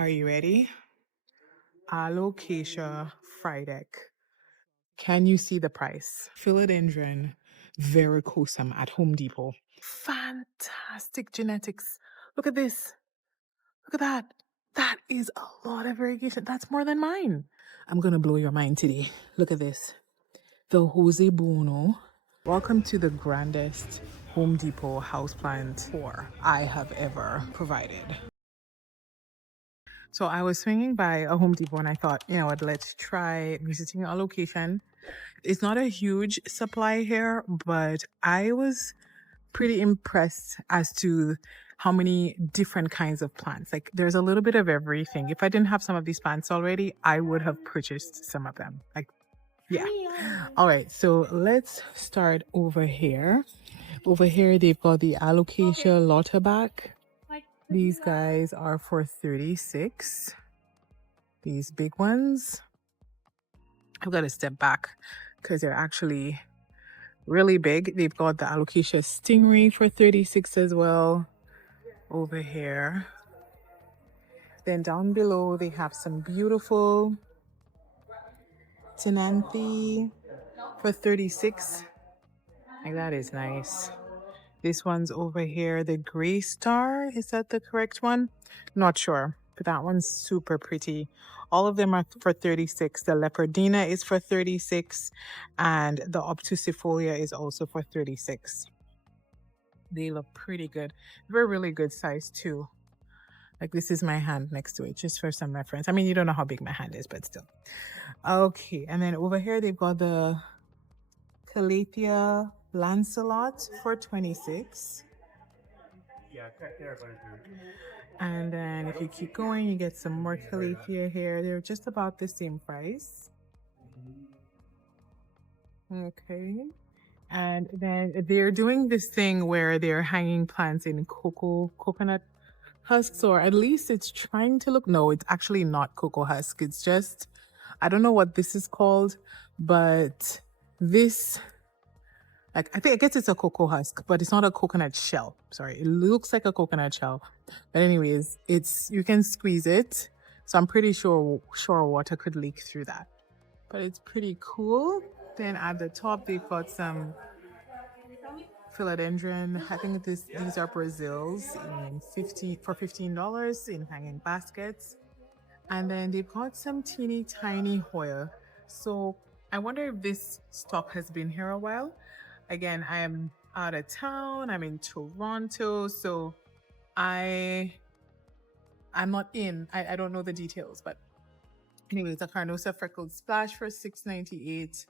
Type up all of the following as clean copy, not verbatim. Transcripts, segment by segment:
Are you ready? Alocasia Frideck. Can you see the price? Philodendron varicosum at Home Depot. Fantastic genetics. Look at this. Look at that. That is a lot of variegation. That's more than mine. I'm going to blow your mind today. Look at this. The Jose Bono. Welcome to the grandest Home Depot houseplant tour I have ever provided. So I was swinging by a Home Depot and I thought, you know what, let's try visiting a location. It's not a huge supply here, but I was pretty impressed as to how many different kinds of plants. Like there's a little bit of everything. If I didn't have some of these plants already, I would have purchased some of them. Like, yeah. All right, so let's start over here. Over here, they've got the Alocasia Lauterback. These guys are for $36. These big ones. I've got to step back because they're actually really big. They've got the Alocasia Stingray for $36 as well over here. Then down below, they have some beautiful Tenanthe for $36. Like that is nice. This one's over here, the Gray Star. Is that the correct one? Not sure, but that one's super pretty. All of them are for $36. The Leopardina is for $36, and the Obtusifolia is also for $36. They look pretty good. They're really good size too. Like this is my hand next to it, just for some reference. I mean, you don't know how big my hand is, but still. Okay, and then over here they've got the Calathea Lancelot for $26. And then if you keep going, you get some more Calathea here. They're just about the same price. Okay. And then they're doing this thing where they're hanging plants in coconut husks, or at least it's trying to look. No, it's actually not cocoa husk. It's just, I don't know what this is called, but this, like, I guess it's a cocoa husk, but it's not a coconut shell. Sorry, it looks like a coconut shell. But anyways, you can squeeze it. So I'm pretty sure water could leak through that. But it's pretty cool. Then at the top, they've got some Philodendron. I think these are Brazils for $15 in hanging baskets. And then they've got some teeny tiny Hoya. So I wonder if this stock has been here a while. Again, I am out of town. I'm in Toronto, so I'm not in. I don't know the details, but anyways, the Carnosa Freckled Splash for $6.98.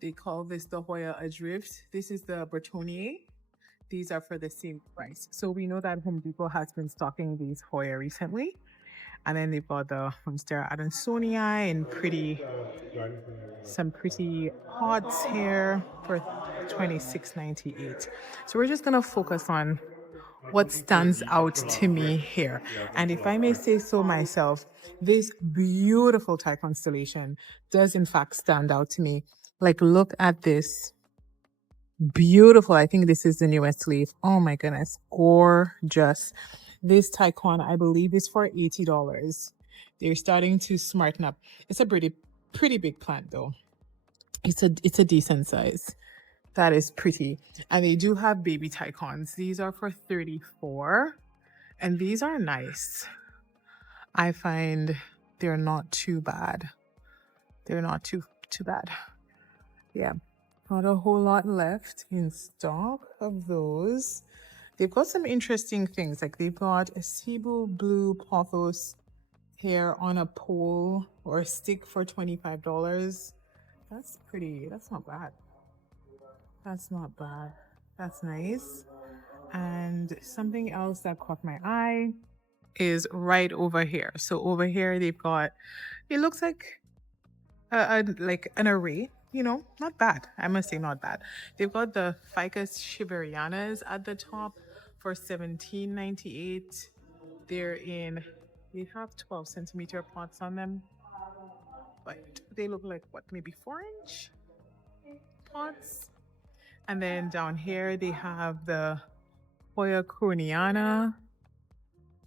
They call this the Hoya Adrift. This is the Bretonnier. These are for the same price. So we know that Home Depot has been stocking these Hoya recently. And then they've got the Monstera Adansonii in some pretty pots here for $26.98. So we're just gonna focus on what stands out to me here. And if I may say so myself, this beautiful Thai constellation does in fact stand out to me. Like, look at this. Beautiful. I think this is the newest leaf. Oh my goodness. Gorgeous. This Taikon, I believe, is for $80. They're starting to smarten up. It's a pretty big plant though. It's a decent size. That is pretty. And they do have baby Taikons. These are for $34. And these are nice. I find they're not too bad. They're not too bad. Yeah. Not a whole lot left in stock of those. They've got some interesting things. Like they've got a Cebu Blue Pothos here on a pole or a stick for $25. That's pretty. That's not bad. That's not bad. That's nice. And something else that caught my eye is right over here. So over here they've got, it looks like like an array, you know, not bad. I must say not bad. They've got the Ficus shiverianas at the top for $17.98. They have 12 centimeter pots on them, but they look like what, maybe 4-inch pots. And then down here they have the Heuchkeliana.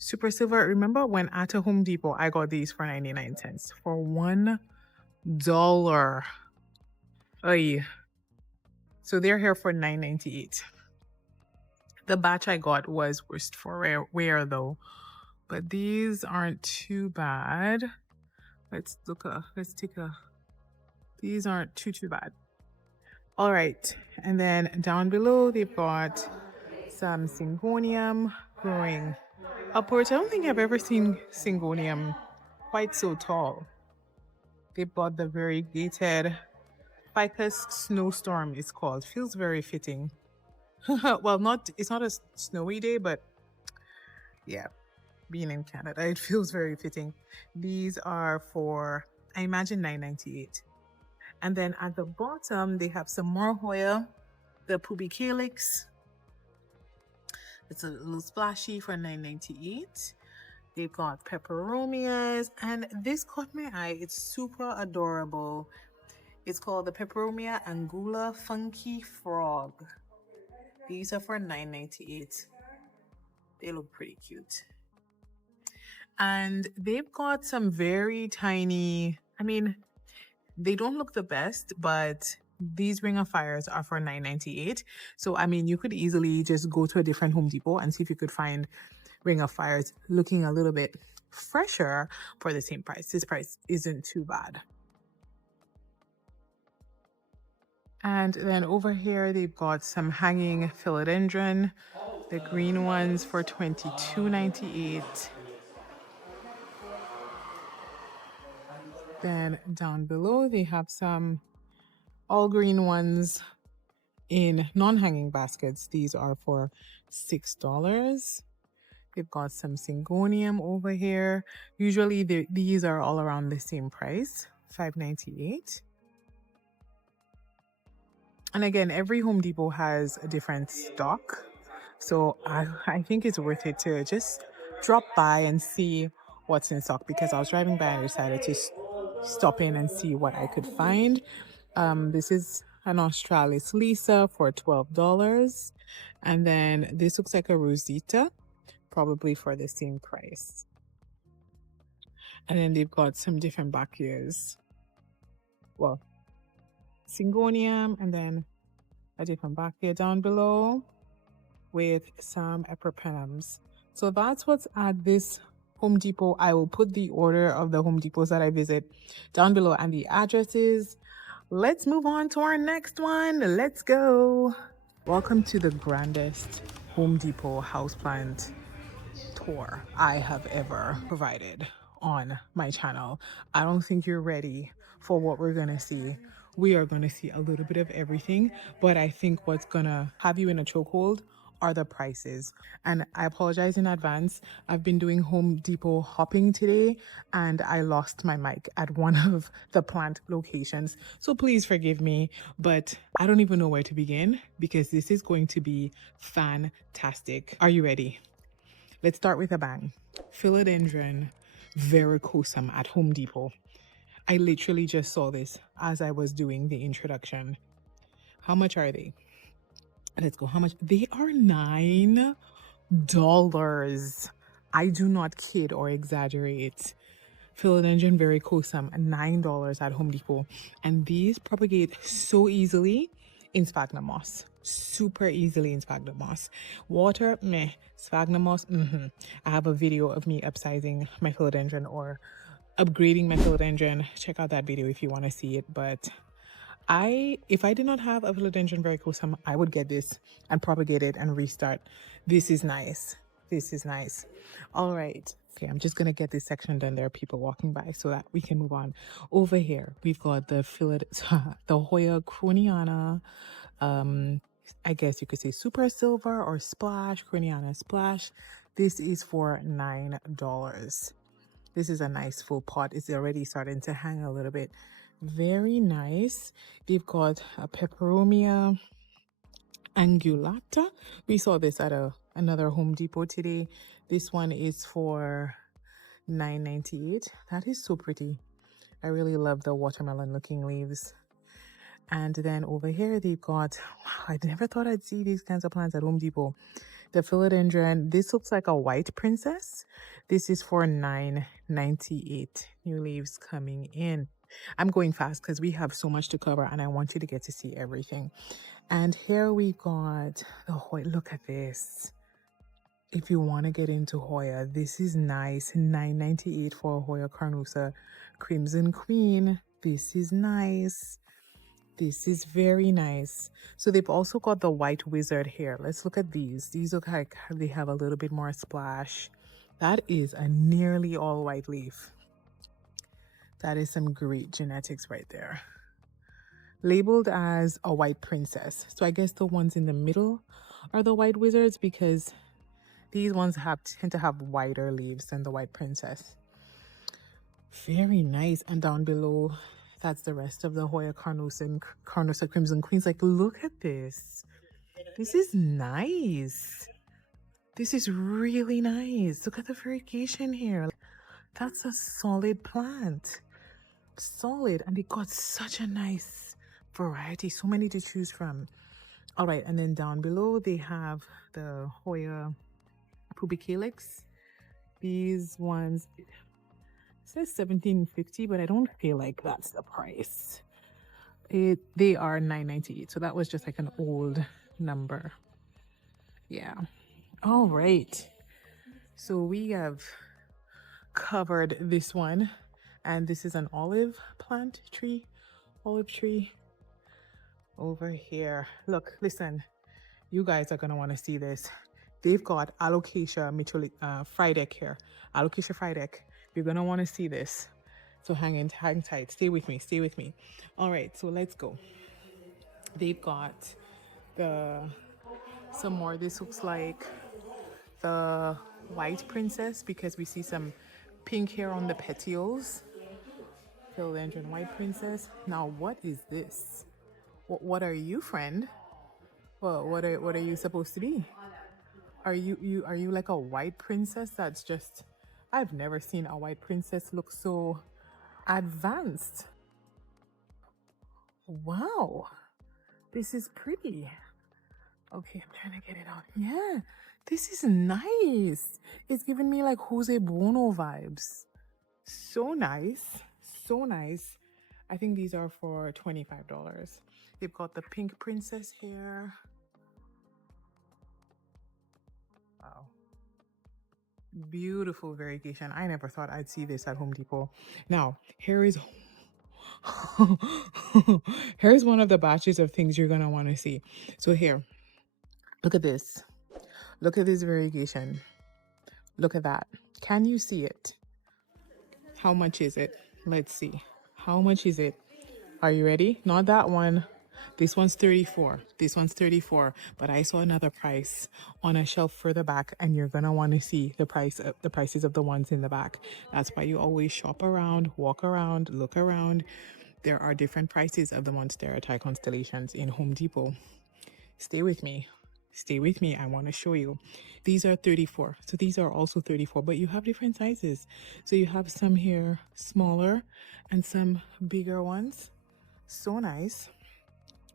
Super silver. Remember when at a Home Depot I got these for 99 cents for $1. Oy. So they're here for $9.98. The batch I got was worst for wear though, but these aren't too bad. Let's take a. These aren't too bad. All right, and then down below they've got some Syngonium growing upwards. I don't think I've ever seen Syngonium quite so tall. They've got the variegated Ficus Snowstorm, it's called. Feels very fitting. Well, it's not a snowy day, but yeah, being in Canada, it feels very fitting. These are for, I imagine, $9.98. And then at the bottom, they have some more Hoya, the Pubicalix. It's a little splashy for $9.98. They've got peperomias, and this caught my eye. It's super adorable. It's called the Peperomia Angula Funky Frog. These are for $9.98. They look pretty cute. And they've got some very tiny, I mean, they don't look the best, but these Ring of Fires are for $9.98. So, I mean, you could easily just go to a different Home Depot and see if you could find Ring of Fires looking a little bit fresher for the same price. This price isn't too bad. And then over here, they've got some hanging philodendron, the green ones for $22.98. Then down below, they have some all green ones in non-hanging baskets. These are for $6. They've got some Syngonium over here. Usually these are all around the same price, $5.98. And again, every Home Depot has a different stock. So I think it's worth it to just drop by and see what's in stock, because I was driving by and decided to stop in and see what I could find. This is an Australis Lisa for $12. And then this looks like a Rosita, probably for the same price. And then they've got some different Bacchias. Well, Syngonium, and then a different Bacchia down below with some Epipremnums. So that's what's at this Home Depot. I will put the order of the Home Depots that I visit down below and the addresses. Let's move on to our next one. Let's go. Welcome to the grandest Home Depot houseplant tour I have ever provided on my channel. I don't think you're ready for what we're gonna see. We are gonna see a little bit of everything, but I think what's gonna have you in a chokehold are the prices. And I apologize in advance. I've been doing Home Depot hopping today and I lost my mic at one of the plant locations. So please forgive me, but I don't even know where to begin because this is going to be fantastic. Are you ready? Let's start with a bang. Philodendron verrucosum at Home Depot. I literally just saw this as I was doing the introduction. How much are they? Let's go. How much? They are $9. I do not kid or exaggerate. Philodendron verrucosum, $9 at Home Depot. And these propagate so easily in sphagnum moss. Super easily in sphagnum moss. Water, meh. Sphagnum moss, I have a video of me upsizing my philodendron or upgrading my philodendron. Check out that video if you want to see it. But if I did not have a philodendron verrucosum, I would get this and propagate it and restart. This is nice. This is nice. All right. Okay, I'm just gonna get this section done. There are people walking by so that we can move on. Over here, we've got the Heuchkeliana. I guess you could say super silver or splash, Croniana splash. This is for $9. This is a nice full pot. It's already starting to hang a little bit. Very nice. They've got a Peperomia angulata. We saw this at another Home Depot today. This one is for $9.98. That is so pretty. I really love the watermelon looking leaves. And then over here they've got, wow, I never thought I'd see these kinds of plants at Home Depot. The philodendron, this looks like a white princess. This is for $9.98. New leaves coming in. I'm going fast because we have so much to cover and I want you to get to see everything. And here we got the Hoya. Look at this. If you want to get into Hoya, this is nice. $9.98 for a Hoya Carnosa Crimson Queen. This is nice. This is very nice. So they've also got the white wizard here. Let's look at these. These look like they have a little bit more splash. That is a nearly all white leaf. That is some great genetics right there. Labeled as a white princess. So I guess the ones in the middle are the white wizards because these ones tend to have wider leaves than the white princess. Very nice. And down below, that's the rest of the Hoya Carnosa Crimson Queens. Like, look at this. This is nice. This is really nice. Look at the variegation here. That's a solid plant. Solid. And they got such a nice variety. So many to choose from. All right. And then down below, they have the Hoya Pubicalix. These ones, it says $17.50, but I don't feel like that's the price. They are $9.98, so that was just like an old number. Yeah. All right. So we have covered this one, and this is an olive tree over here. Look, listen, you guys are gonna want to see this. They've got Alocasia Frydek here. Alocasia Frydek. You're gonna want to see this. So hang tight. Stay with me. All right, so let's go. They've got some more. This looks like the white princess because we see some pink here on the petioles. Philodendron white princess. Now, what is this? What are you, friend? Well, what are you supposed to be? Are you like a white princess that's just... I've never seen a white princess look so advanced. Wow. This is pretty. Okay, I'm trying to get it out. Yeah, this is nice. It's giving me like Jose Bono vibes. So nice. So nice. I think these are for $25. They've got the pink princess here. Wow. Beautiful variegation. I never thought I'd see this at Home Depot. Now, here's one of the batches of things you're gonna want to see. So here, look at this. Look at this variegation. Look at that. Can you see it? How much is it? Let's see. How much is it? Are you ready? Not that one. This one's $34. This one's $34. But I saw another price on a shelf further back, and you're gonna want to see the prices of the ones in the back. That's why you always shop around, walk around, look around. There are different prices of the Monstera Constellations in Home Depot. Stay with me. Stay with me. I want to show you. These are 34. So these are also 34, but you have different sizes. So you have some here smaller and some bigger ones. So nice.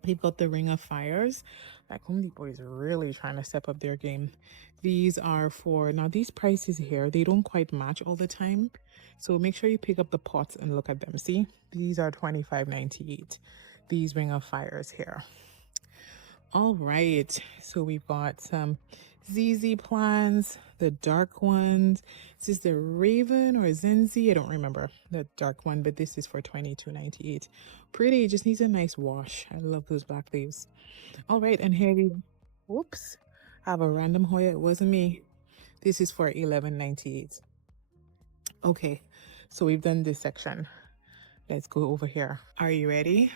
They've got the Ring of Fires. Like Home Depot is really trying to step up their game. These are for, now these prices here, they don't quite match all the time. So make sure you pick up the pots and look at them. See, these are $25.98. These Ring of Fires here. All right, so we've got some ZZ plants, the dark ones. This is the Raven or Zenzi, I don't remember the dark one, but this is for $22.98. Pretty, just needs a nice wash. I love those black leaves. All right, and here we, whoops, have a random Hoya. It wasn't me. This is for $11.98. Okay, so we've done this section. Let's go over here. Are you ready?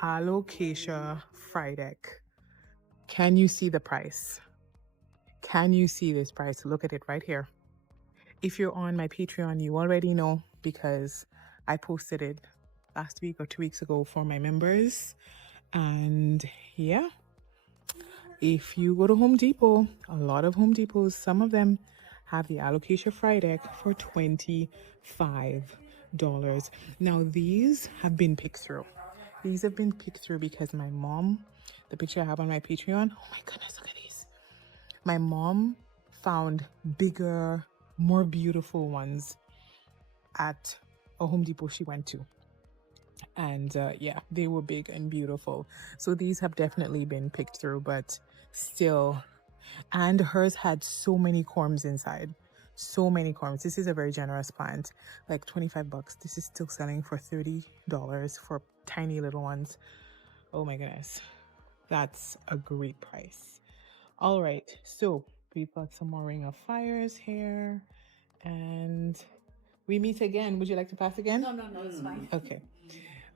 Alocasia Frydek. Can you see the price? Can you see this price? Look at it right here. If you're on my Patreon, you already know because I posted it last week or 2 weeks ago for my members. And yeah, if you go to Home Depot, a lot of Home Depots, some of them have the Alocasia Frydek for $25. Now these have been picked through. These have been picked through because my mom, the picture I have on my Patreon, oh my goodness, look at these. My mom found bigger, more beautiful ones at a Home Depot she went to. And yeah, they were big and beautiful. So these have definitely been picked through, but still. And hers had so many corms inside. So many corms. This is a very generous plant, like 25 bucks. This is still selling for $30 for tiny little ones. Oh my goodness. That's a great price. All right, so we've got some more Ring of Fires here, and we meet again. Would you like to pass again? No, it's fine. Okay.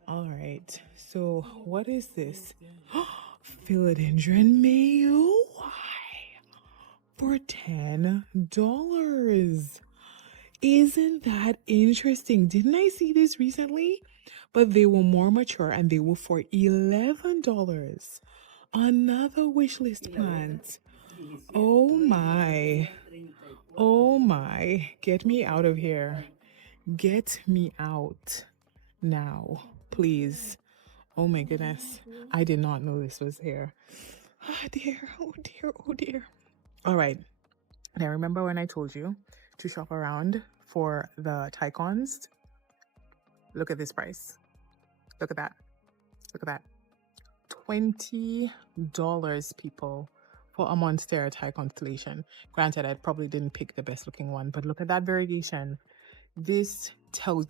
All right. So what is this? Philodendron mayo? Why? For $10. Isn't that interesting? Didn't I see this recently? But they were more mature and they were for $11. Another wishlist plant. Oh my. Oh my. Get me out of here. Get me out now, please. Oh my goodness. I did not know this was here. Oh dear. Oh dear. Oh dear. All right. Now remember when I told you to shop around for the Tycons? Look at this price. Look at that. Look at that. $20, people, for a Monstera Thai constellation. Granted, I probably didn't pick the best looking one, but look at that variegation. This tells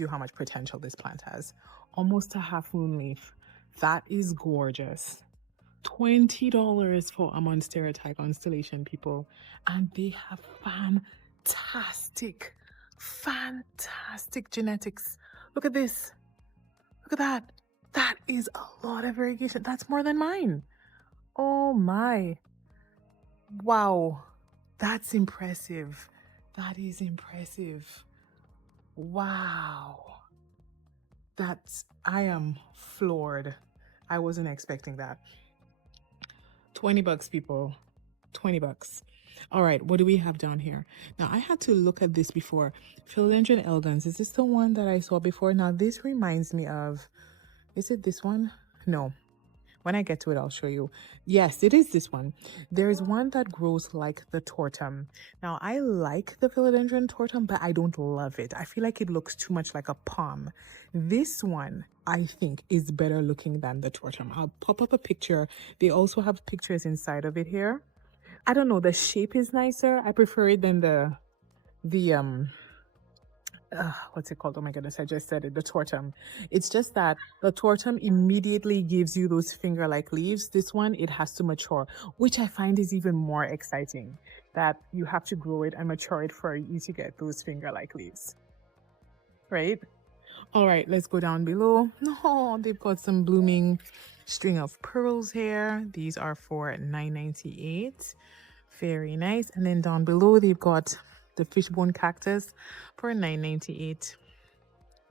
you how much potential this plant has. Almost a half moon leaf. That is gorgeous. $20 for a Monstera Thai constellation, people. And they have fantastic genetics. Look at this. Look at that. That is a lot of variegation. That's more than mine. Oh my. Wow. That's impressive. That is impressive. Wow. I am floored. I wasn't expecting that. $20, people. $20. All right, what do we have down here? Now, I had to look at this before. Philodendron elegans. Is this the one that I saw before? Now, this reminds me of... Is it this one? No. When I get to it, I'll show you. Yes, it is this one. There's one that grows like the tortum. Now, I like the Philodendron tortum, but I don't love it. I feel like it looks too much like a palm. This one, I think, is better looking than the tortum. I'll pop up a picture. They also have pictures inside of it here. I don't know. The shape is nicer. I prefer it than the what's it called? Oh my goodness, I just said it, the tortum. It's just that the tortum immediately gives you those finger-like leaves. This one, it has to mature, which I find is even more exciting, that you have to grow it and mature it for you to get those finger-like leaves, right? All right, let's go down below. Oh, they've got some blooming string of pearls here. These are for $9.98. Very nice. And then down below, they've got the fishbone cactus for $9.98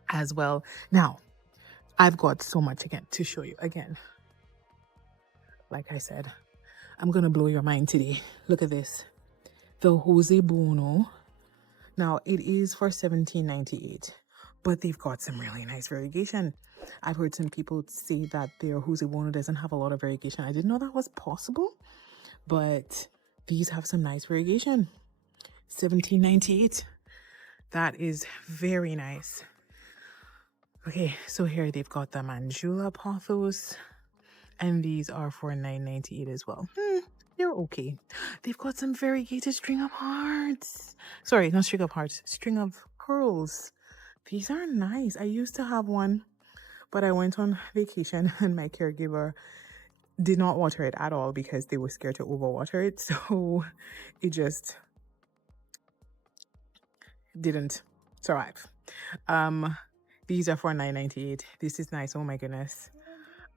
as well. Now, I've got so much again to show you again. Like I said, I'm gonna blow your mind today. Look at this, the Jose Bono. Now it is for $17.98, but they've got some really nice variegation. I've heard some people say that their Jose Bono doesn't have a lot of variegation. I didn't know that was possible, but these have some nice variegation. $17.98. That is very nice. Okay, so here they've got the Manjula Pothos, and these are for $9.98 as well. They're okay. They've got some variegated string of hearts. Sorry, not string of hearts, string of pearls. These are nice. I used to have one, but I went on vacation and my caregiver did not water it at all because they were scared to overwater it. So it just didn't survive. These are for $9.98. This is nice. Oh my goodness.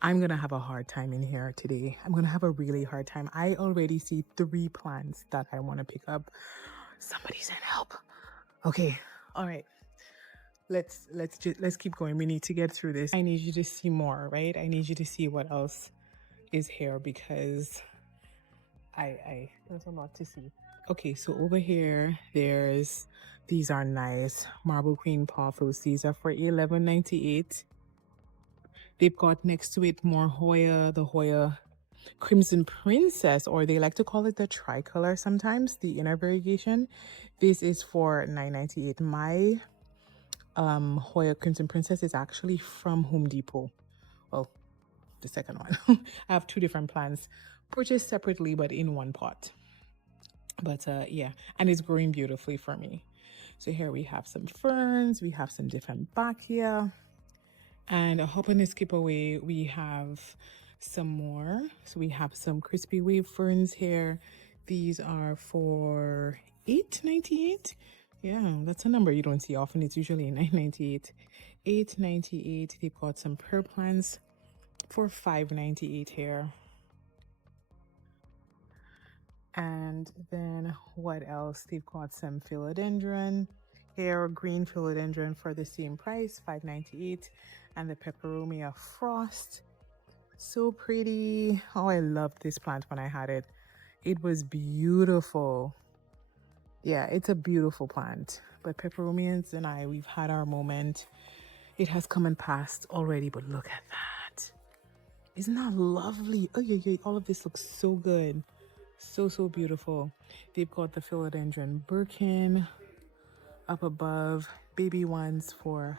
I'm gonna have a hard time in here today. I'm gonna have a really hard time. I already see 3 plants that I want to pick up. Somebody send help. Okay. All right. Let's keep going. We need to get through this. I need you to see more, right? I need you to see what else is here because there's a lot to see. Okay, so over here, these are nice Marble Queen Pothos. These are for $11.98. They've got next to it more Hoya, the Hoya Crimson Princess, or they like to call it the tricolor sometimes, the inner variegation. This is for $9.98. My Hoya Crimson Princess is actually from Home Depot. Well, the second one. I have two different plants purchased separately but in one pot. But yeah, and it's growing beautifully for me. So here we have some ferns, we have some different backia, and a hop and a skip away we have some more. So we have some crispy wave ferns here. These are for $8.98. Yeah, that's a number you don't see often. It's usually $9.98. $8.98. They've got some pear plants for $5.98 here. And then what else? They've got some philodendron here, green philodendron for the same price, $5.98. And the peperomia frost, so pretty. Oh, I loved this plant when I had it. It was beautiful. Yeah, it's a beautiful plant. But peperomias and I, we've had our moment. It has come and passed already, but look at that. Isn't that lovely? Oh, yeah, all of this looks so good. So beautiful. They've got the philodendron Birkin up above, baby ones for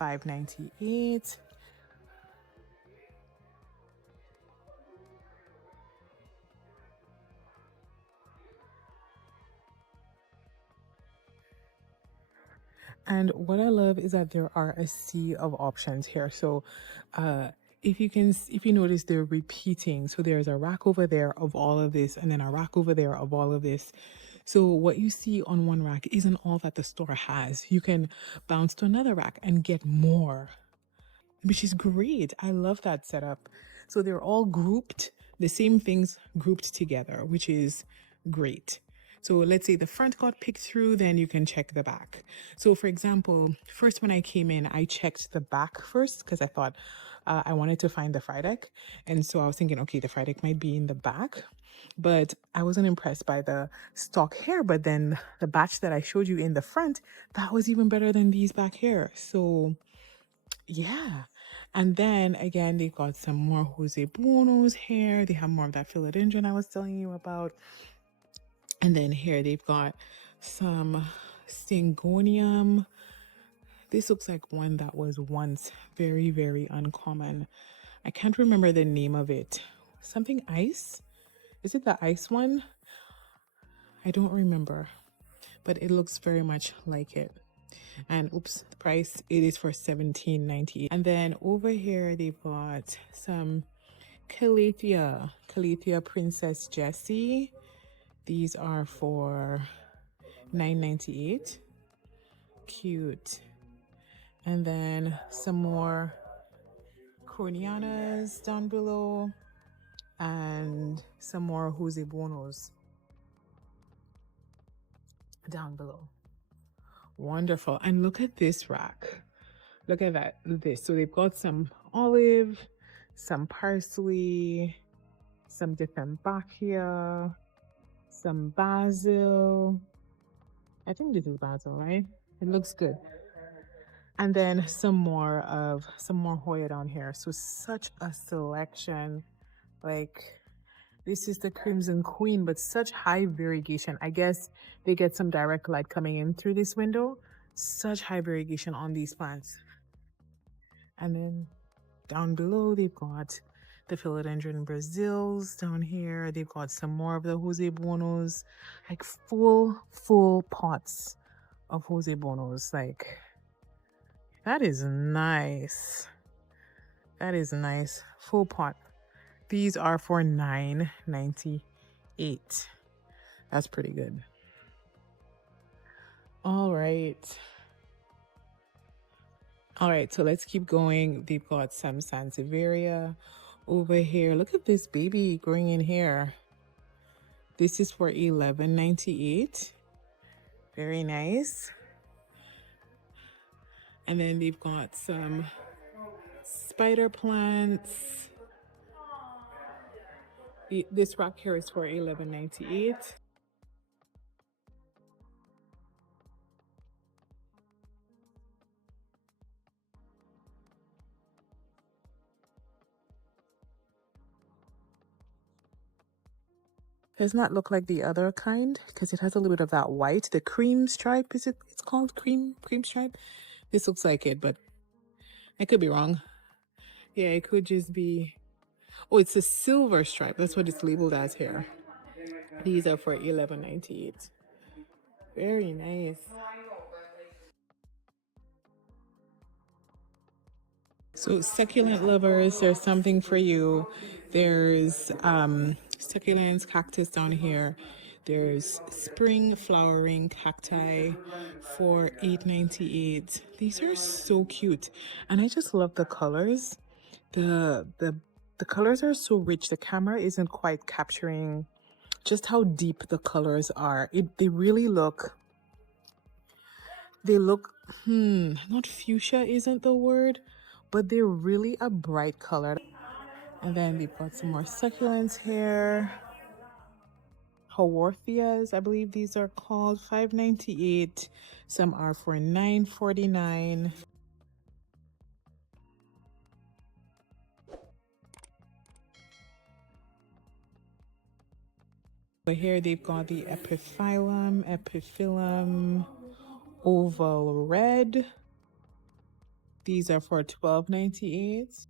$5.98. And what I love is that there are a sea of options here. So if you notice, they're repeating. So there's a rack over there of all of this, and then a rack over there of all of this. So what you see on one rack isn't all that the store has. You can bounce to another rack and get more, which is great. I love that setup. So they're all grouped, the same things grouped together, which is great. So let's say the front got picked through, then you can check the back. So for example, first when I came in, I checked the back first because I thought I wanted to find the fry deck. And so I was thinking, okay, the fry deck might be in the back, but I wasn't impressed by the stock hair. But then the batch that I showed you in the front, that was even better than these back hair. So yeah. And then again, they've got some more Jose Bono's hair. They have more of that philodendron I was telling you about. And then here they've got some Syngonium. This looks like one that was once very uncommon. I can't remember the name of it. Something ice? Is it the ice one? I don't remember, but it looks very much like it. And oops, the price, it is for $17.98. And then over here they've got some Calathea Princess Jessie. These are for $9.98. Cute. And then some more Cornianas down below, and some more Jose Bonos down below. Wonderful. And look at this rack. Look at that. This. So they've got some olive, some parsley, some different backia, some basil. I think this is basil, right? It looks good. And then some more Hoya down here. So such a selection. Like, this is the Crimson Queen, but such high variegation. I guess they get some direct light coming in through this window. Such high variegation on these plants. And then down below, they've got the Philodendron Brazils down here. They've got some more of the Jose Bonos, like full pots of Jose Bonos. Like, that is nice. That is nice. Full pot. These are for $9.98. That's pretty good. All right, so let's keep going. They've got some Sansevieria over here. Look at this baby growing in here. This is for $11.98. Very nice. And then they've got some spider plants. This rock here is for $11.98. Does not look like the other kind because it has a little bit of that white. The cream stripe, is it? It's called cream stripe. This looks like it, but I could be wrong. Yeah, it could just be. Oh, it's a silver stripe. That's what it's labeled as here. These are for $11.98. Very nice. So succulent lovers, there's something for you. There's succulents, cactus down here. There's spring flowering cacti for $8.98. These are so cute, and I just love the colors. The colors are so rich. The camera isn't quite capturing just how deep the colors are. They really look. They look. Not fuchsia isn't the word, but they're really a bright color. And then we put some more succulents here. Haworthias, I believe these are called, $5.98. Some are for $9.49. So here they've got the epiphyllum, oval red. These are for $12.98.